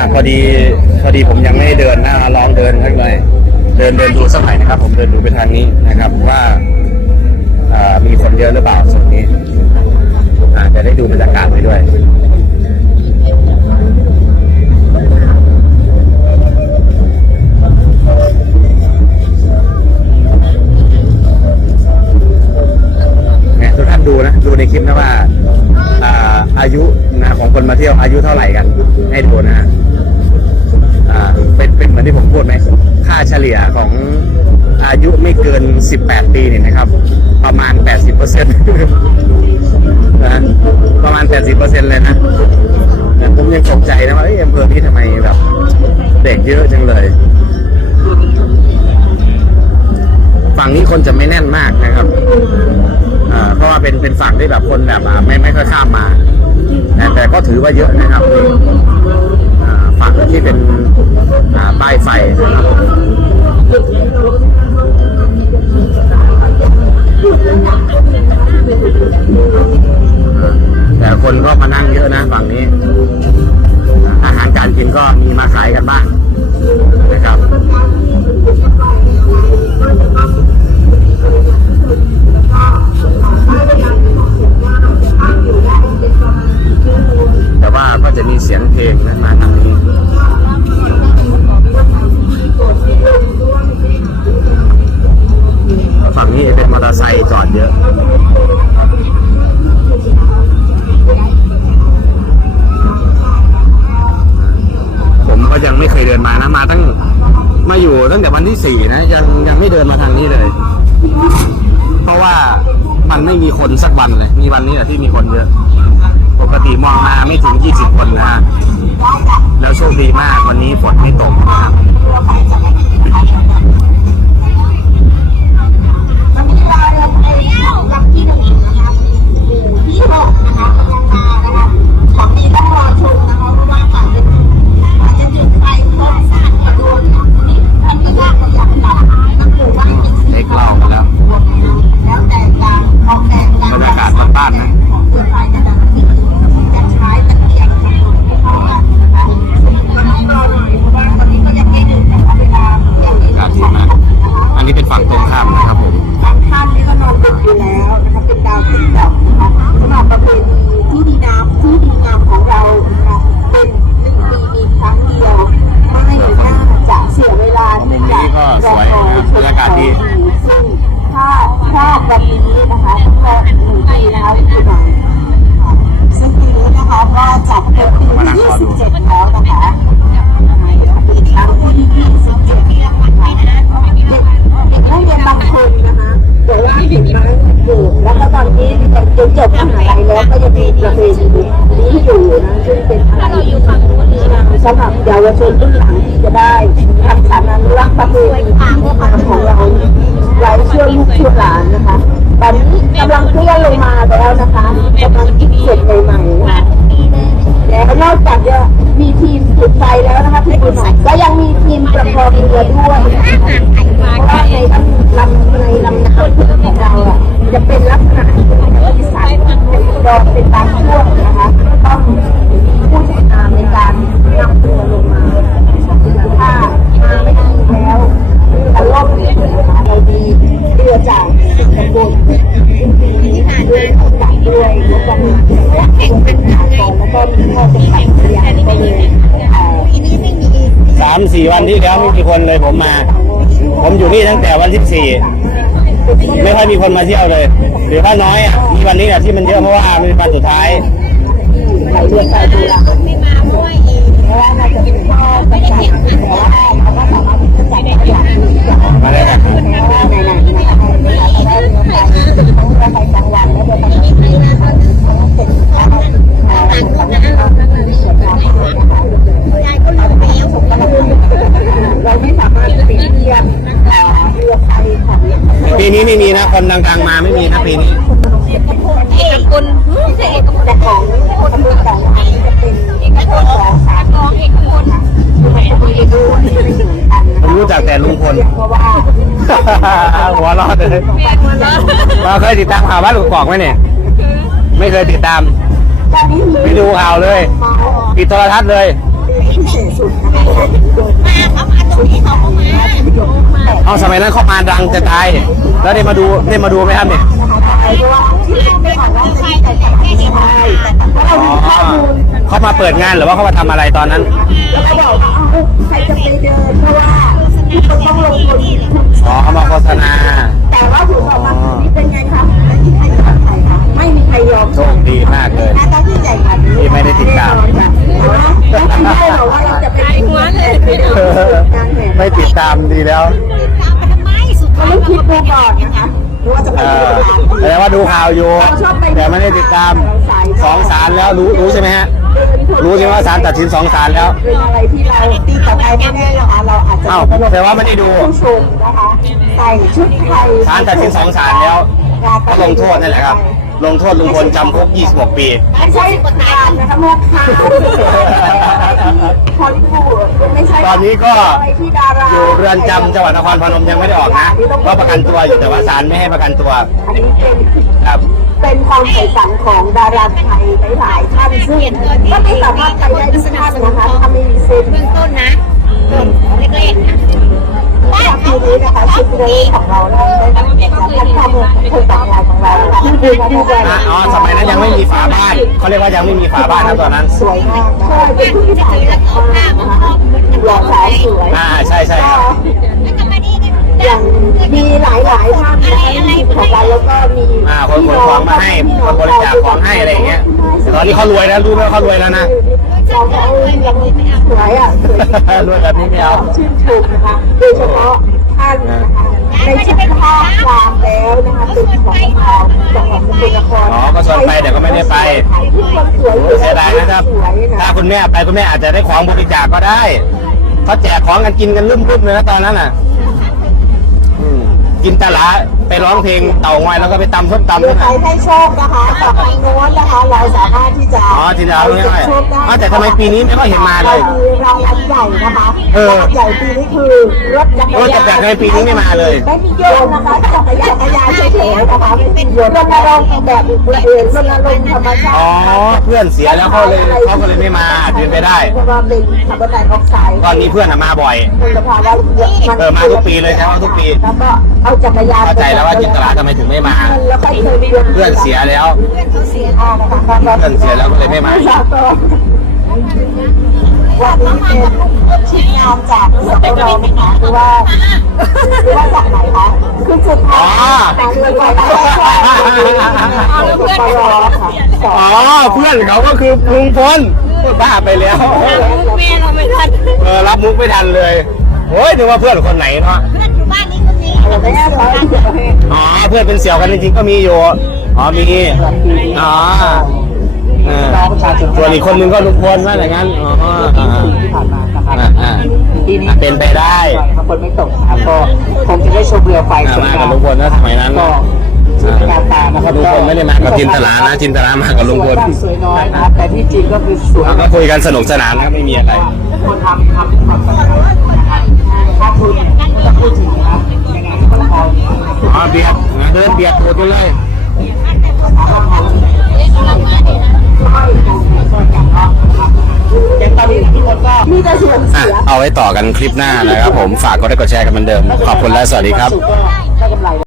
อะพอดีพอดีผมยังไม่ได้เดินนะลองเดินสันเลยเดินเดินดูสักหน่อยนะครับ ผมเดินดูไปทางนี้นะครับ ว่าอ่ามีคนเยอะหรือเปล่าส่วนนี้อาจจะได้ดูบรรยากาศไปด้วย มาเที่ยวอายุเท่าไหร่กัน ให้ดูนะฮะอ่าเป็นเป็นเหมือนที่ผมพูดไหมค่าเฉลี่ยของอายุไม่เกิน 18 ปีเนี่ยนะครับ ประมาณ 80เปอร์เซ็นต์นะประมาณ 80เปอร์เซ็นต์เลยนะผมยังตกใจนะว่าเอ้ยอำเภอนี้ทำไมแบบเด็กเยอะจังเลย ฝั่งนี้คนจะไม่แน่นมากนะครับอ่าเพราะว่าเป็นเป็นฝั่งที่แบบคนแบบอ่าไม่ไม่ค่อยข้ามมา แต่แต่ก็ถือว่าเยอะนะครับฝั่งที่เป็นอ่าป้ายไฟนะครับแต่คนก็มานั่งเยอะนะฝั่งนี้ อาหารการกินก็มีมาขายกันบ้างนะครับ ตั้งแต่วันที่สี่นะยังยังไม่เดินมาทางนี้เลย เพราะว่ามันไม่มีคนสักวันเลย มีวันนี้แหละที่มีคนเยอะ ปกติมองมาไม่ถึงยี่สิบคนนะฮะแล้วโชคดีมากวันนี้ฝนไม่ตกนะครับ วันนี้นะคะก็หนึ่งปีนะคะคือหน่อยซึ่งปีนี้นะคะก็จัดเป็นปีที่27แล้วนะคะปีครั้งที่27นะคะเด็กเด็กนักเรียนบางคนนะคะบอกว่าเห็นไหมอยู่แล้วก็ตอนนี้จนจบมหาลัยแล้วก็ยังมีประเพณีนี้อยู่นะซึ่งเป็นอะไรที่สำหรับเยาวชนรุ่นหลังที่จะได้ทำสารอนุรักษ์ประเพณี ที่ผ่านมาจับด้วยแล้วก็มีแข่งขันแล้วก็มีข้อจำกัดเรียนก็เลยเอ่อสามสี่วันที่แล้วไม่มีคนเลยผมมา ผมอยู่นี่ตั้งแต่วันที่สี่ไม่ค่อยมีคนมาเที่ยวเลย หรือว่าน้อยอะมีวันนี้แหละที่มันเยอะเพราะว่ามันเป็นวันสุดท้ายไหลเรือใส่ดูแลไม่มาด้วยเองเพราะว่าเราจะเป็นข้อจำกัดแต่ว่าเราก็สามารถที่จะจัดได้อย่างดีอย่างมาได้ไหม เพราะว่าในหลายๆนะคะเราได้เรือไฟทั้งเรือไฟกลางวันและเรือไฟกลางคืนทั้งเป็นข้าวต่างๆนะคะสวยงามมากนะคะยายก็ลืมแล้วผมก็ลืมเราไม่สามารถเปรียบเทียบเรือไฟของปีนี้ไม่มีนะ คนดังๆมาไม่มีนะปีนี้เอกพลเอกพลแต่ของ หัวเรอดเลยเราเคยติดตามข่าวบ้านลูกกอกไหมเนี่ย ไม่เคยติดตามตอนนี้มีไม่ดูข่าวเลยเมาปิดโทรทัศน์เลยพิเศษสุดนะคะเดินมาเขามาตรงนี้เขาก็มาเอาสมัยนั้นเข้ามาดังจะตาย แล้วได้มาดูได้มาดูไหมครับเนี่ยนะคะไปเพราะว่าที่แรกไม่บอกว่าจะมีแต่แต่ไม่ใช่เพราะเราอ๋อมีข้อมูลเขามาเปิดงานหรือว่าเขามาทำอะไรตอนนั้น แล้วก็บอกว่าเอ้าใครจะไปเดินเพราะว่าทุกคนต้องลงทุน อ๋อเขามาโฆษณา แต่ว่าผลออกมานี่เป็นไงคะไม่มีใครยอมใครคะไม่มีใครยอมโชคดีมากเลยหน้าตาที่ใหญ่ขนาดนี้ที่ไม่ได้ติดตามแล้วทำได้เหรอว่าเราจะไปหัวเลยไปดูการแข่งไม่ติดตามดีแล้วตามไปทำไมสุดก็ท้ายต้องคิดดูก่อนนะคะหรือว่าจะไปเอดูอแต่ว่าดูข่าวอยู่ แต่ไม่ได้ติดตามสองศาลแล้วรู้รู้ใช่ไหมฮะรู้ใช่ไหมว่าศาลตัดสินสองศาลแล้วเป็นอะไรที่เราตีต่อไปไม่แน่นะคะเราอาจจะอ้าวแต่ว่าไม่ได้ดูผู้ชมนะคะ ใส่ชุดไทยศาลตัดสินสองศาลแล้วก็ลงโทษนั่นแหละครับ ลงโทษลุงพลจำคุก 26 ปี ไม่ใช่ประธานนะคะแม่ค้าฮอลลีวูดไม่ใช่ตอนนี้ก็อะไรที่ดาราอยู่เรือนจำจังหวัดนครพนมยังไม่ได้ออกนะก็ประกันตัวอยู่แต่ว่าศาลไม่ให้ประกันตัวอันนี้เป็นครับเป็นความใฝ่ฝันของดาราไทยหลายๆท่านซึ่งก็ไม่สามารถไปได้ทุกท่านนะคะถ้าไม่มีเซ็นเบื้องต้นนะเล็กๆนะ ทีนี้นะคะชุดเรของเราได้ได้รับจากท่านข้อมูลคนต่างงานของเราที่ดูดูกันอะอ๋อสมัยนั้นยังไม่มีฝาบ้านเขาเรียกว่ายังไม่มีฝาบ้านนะตอนนั้นสวยมากใช่เป็นผู้ที่ถ่ายแบบมากนะคะหล่อสาวสวยอ่าใช่ใช่ครับอย่างมีหลายหลายๆท่านนะคะที่ของเราแล้วก็มีอ่าคนขนของมาให้คนบริจาคของให้อะไรอย่างเงี้ยแต่ตอนนี้เขารวยแล้วรู้ไหมเขารวยแล้วนะ เราก็ยังสวยอะสวยรวยแบบนี้ไม่เอาชื่นชมนะคะโดยเฉพาะท่านนะคะในชุดผ้าครามแล้วนะคะเป็นของเราจังหวัดสกลนครอ๋อก็ชวนไปแต่ก็ไม่ได้ไปทุกคนสวยโอ้ยเสียดายนะครับสวยนะถ้าคุณแม่ไปคุณแม่อาจจะได้ของบริจาคก็ได้เขาแจกของกันกินกันลุ่มๆเลยนะตอนนั้นน่ะ กินตะหลาไปร้องเพลงเต่างอยแล้วก็ไปตำส้มตำเดี๋ยนั่วนใครน่ะให้โชคนะคะกับทางโน้นนะคะ เราสามารถที่จะอ๋อทีเดียวไปง่ายโชคได้ๆอ๋อแต่ทำไมปีนี้ไม่ค่อยเห็นมาเลยรมีรางวัลใหญ่นะคะเออรางวัลใหญ่ปีนี้คือรถจักรโอ้ยานแต่ทำไมปีนี้ไม่มาเลยไม่มีโยนนะคะจักรยานจักรยานเฉยๆนะคะไม่เป็นโยนรณรงค์แบบละเอียดรณรงค์ธรรมชาติอ๋อเพื่อนเสียแล้วเขาเลยเขาก็เลยไม่มาอา จจะเป็นไปได้ เพราะว่าเป็นคาร์บอนไดออกไซด์ตอนนี้เพื่อนอะมาบ่อยมลภาวะเยอะนเออมาทุกปีเลยใช่ไหมทุกปี แล้วก็เอาจักรยานเข้าใจแล้วว่าจินตลาทำไมถึงไม่มา แล้วก็เคยเรียนเพื่อนเสียแล้วเพื่อนเขาเสียอ่านะคะเพื่อนเสียแล้วก็เลยไม่มาสา วโตวันนี้เป็นทีมงานจากสปรนะคะหรือว่าหรือว่าจากไหนคะคือสุดท้ายจากเรือไฟฟ้าสปรค่ะสออ๋อเพื่อนเขาก็คือลุงพลบ้าไปแล้วแม่เราไม่ทันเออรับมุกไม่ทันเลยโอ้ยนึกว่าเพื่อนคนไหนเนาะเพื่อนอยู่บ้านนี้คนนี้งแม่เขาเดี๋ยวให้อ๋อเพื่อนเป็นเสี่ยวกันจริงๆก็มีอยู่อ๋อมีอ๋อ เออส่วนอีกคนนึงก็ลุงพลว่าอย่างนั้นอ๋ออ่าที่ผ่านมานะครับอ่าปีนี้เป็นไปได้ครับคนไม่ตกนะครับก็คงจะได้ชมเรือไฟอ่าสวยมามกับลุงพลนะสมัยนั้น ก็สวยงามตามนะครับลุงพลไม่ได้มากับจินตลานะจินตลามากับลุงพลสวยบ้าสวยน้อยนะครับแต่ที่จริงก็คือสวย เราก็คุยกันสนุกสนานนะครับไม่มีอะไร คนทำทำเป็นความสำเร็จนะครับถ้าคุณจะพูดถึงนะครับยังไงก็ต้องเอา อ๋อเบียดนเดินเบียดตัวไปเลย อย่างตอนนี้ทุกคนก็มีแต่เสียงอะเสีย เอาไว้ต่อกันคลิปหน้านะครับผม ฝากกดไลค์กดแชร์กันเหมือนเดิม ขอบคุณและสวัสดีครับ ได้กำไร